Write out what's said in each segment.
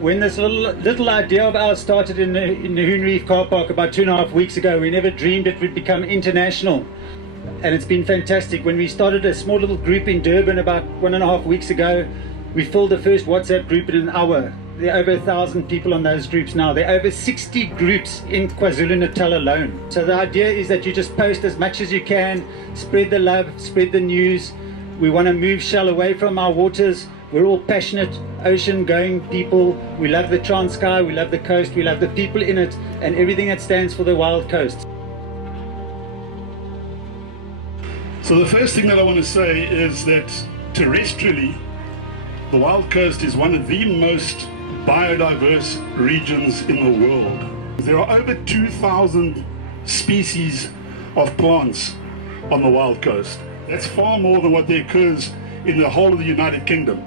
When this little idea of ours started in the Hoon Reef car park about 2.5 weeks ago, we never dreamed it would become international. And it's been fantastic. When we started a small little group in Durban about 1.5 weeks ago, we filled the first WhatsApp group in an hour. There are over 1,000 people on those groups now. There are over 60 groups in KwaZulu-Natal alone. So the idea is that you just post as much as you can, spread the love, spread the news. We want to move Shell away from our waters. We're all passionate, ocean-going people. We love the Transkei, we love the coast, we love the people in it, and everything that stands for the wild coast. So the first thing that I want to say is that terrestrially, the wild coast is one of the most biodiverse regions in the world. There are over 2,000 species of plants on the wild coast. That's far more than what there occurs in the whole of the United Kingdom.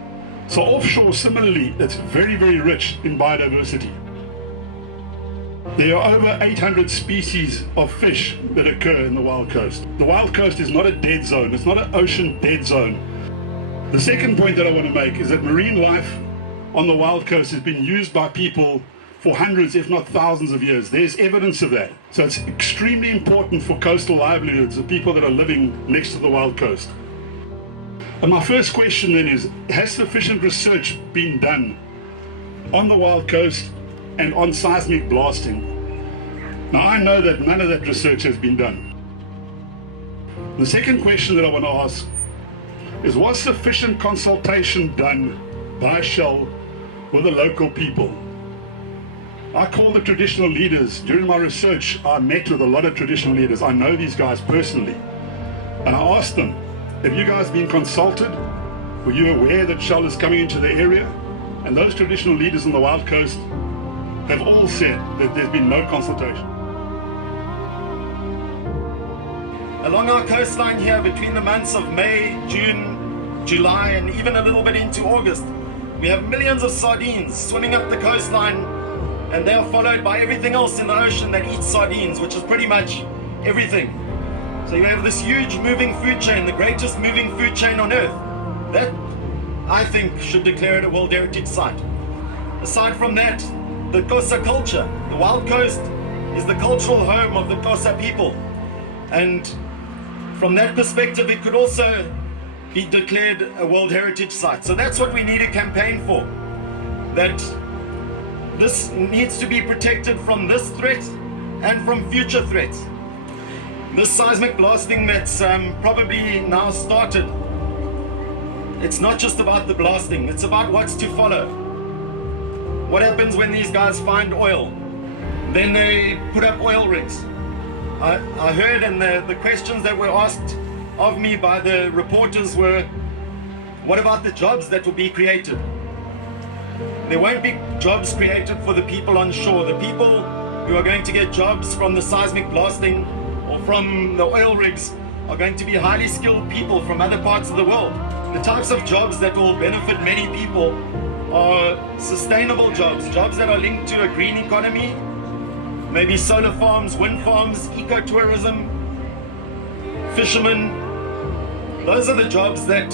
So offshore, similarly, it's very, very rich in biodiversity. There are over 800 species of fish that occur in the wild coast. The wild coast is not a dead zone. It's not an ocean dead zone. The second point that I want to make is that marine life on the wild coast has been used by people for hundreds, if not thousands of years. There's evidence of that. So it's extremely important for coastal livelihoods of people that are living next to the wild coast. And my first question then is, has sufficient research been done on the wild coast and on seismic blasting? Now I know that none of that research has been done. The second question that I want to ask is, was sufficient consultation done by Shell with the local people? I call the traditional leaders. During my research, I met with a lot of traditional leaders. I know these guys personally. And I asked them, have you guys been consulted? Were you aware that Shell is coming into the area? And those traditional leaders on the wild coast have all said that there's been no consultation. Along our coastline here, between the months of May, June, July, and even a little bit into August, we have millions of sardines swimming up the coastline, and they are followed by everything else in the ocean that eats sardines, which is pretty much everything. So you have this huge moving food chain, the greatest moving food chain on earth. That, I think, should declare it a World Heritage Site. Aside from that, the Xhosa culture. The wild coast is the cultural home of the Xhosa people. And from that perspective, it could also be declared a World Heritage Site. So that's what we need a campaign for. That this needs to be protected from this threat and from future threats. This seismic blasting that's probably now started, it's not just about the blasting, it's about what's to follow. What happens when these guys find oil? Then they put up oil rigs. I heard, and the questions that were asked of me by the reporters were, what about the jobs that will be created? There won't be jobs created for the people on shore. The people who are going to get jobs from the seismic blasting or from the oil rigs are going to be highly skilled people from other parts of the world. The types of jobs that will benefit many people are sustainable jobs, jobs that are linked to a green economy, maybe solar farms, wind farms, ecotourism, fishermen. Those are the jobs that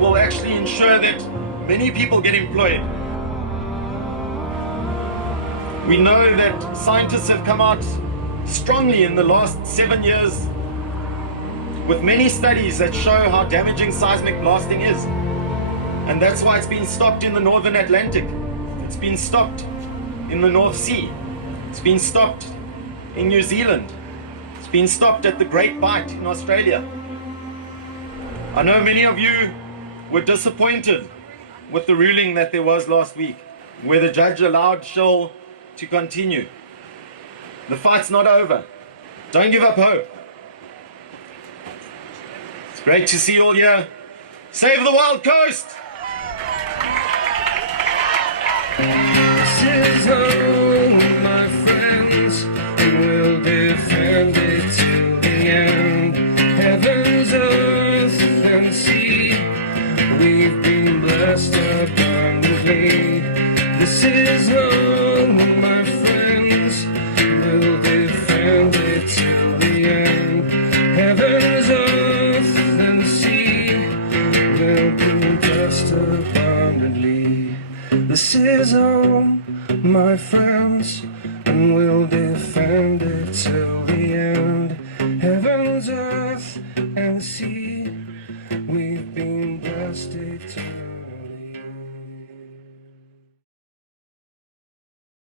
will actually ensure that many people get employed. We know that scientists have come out strongly in the last 7 years with many studies that show how damaging seismic blasting is. And that's why it's been stopped in the Northern Atlantic. It's been stopped in the North Sea. It's been stopped in New Zealand. It's been stopped at the Great Bight in Australia. I know many of you were disappointed with the ruling that there was last week, where the judge allowed Shell to continue. The fight's not over. Don't give up hope. It's great to see you all here. Save the wild coast! This is home, my friends, and we'll defend it till the end. Heavens, earth, and sea, we've been blessed abundantly. This is home, my friends, we'll defend it till the end. Heavens, earth, and sea, we've been blessed abundantly. This is home, my friends, and we'll defend it till the end. Heavens, earth, and sea, we've been blessed to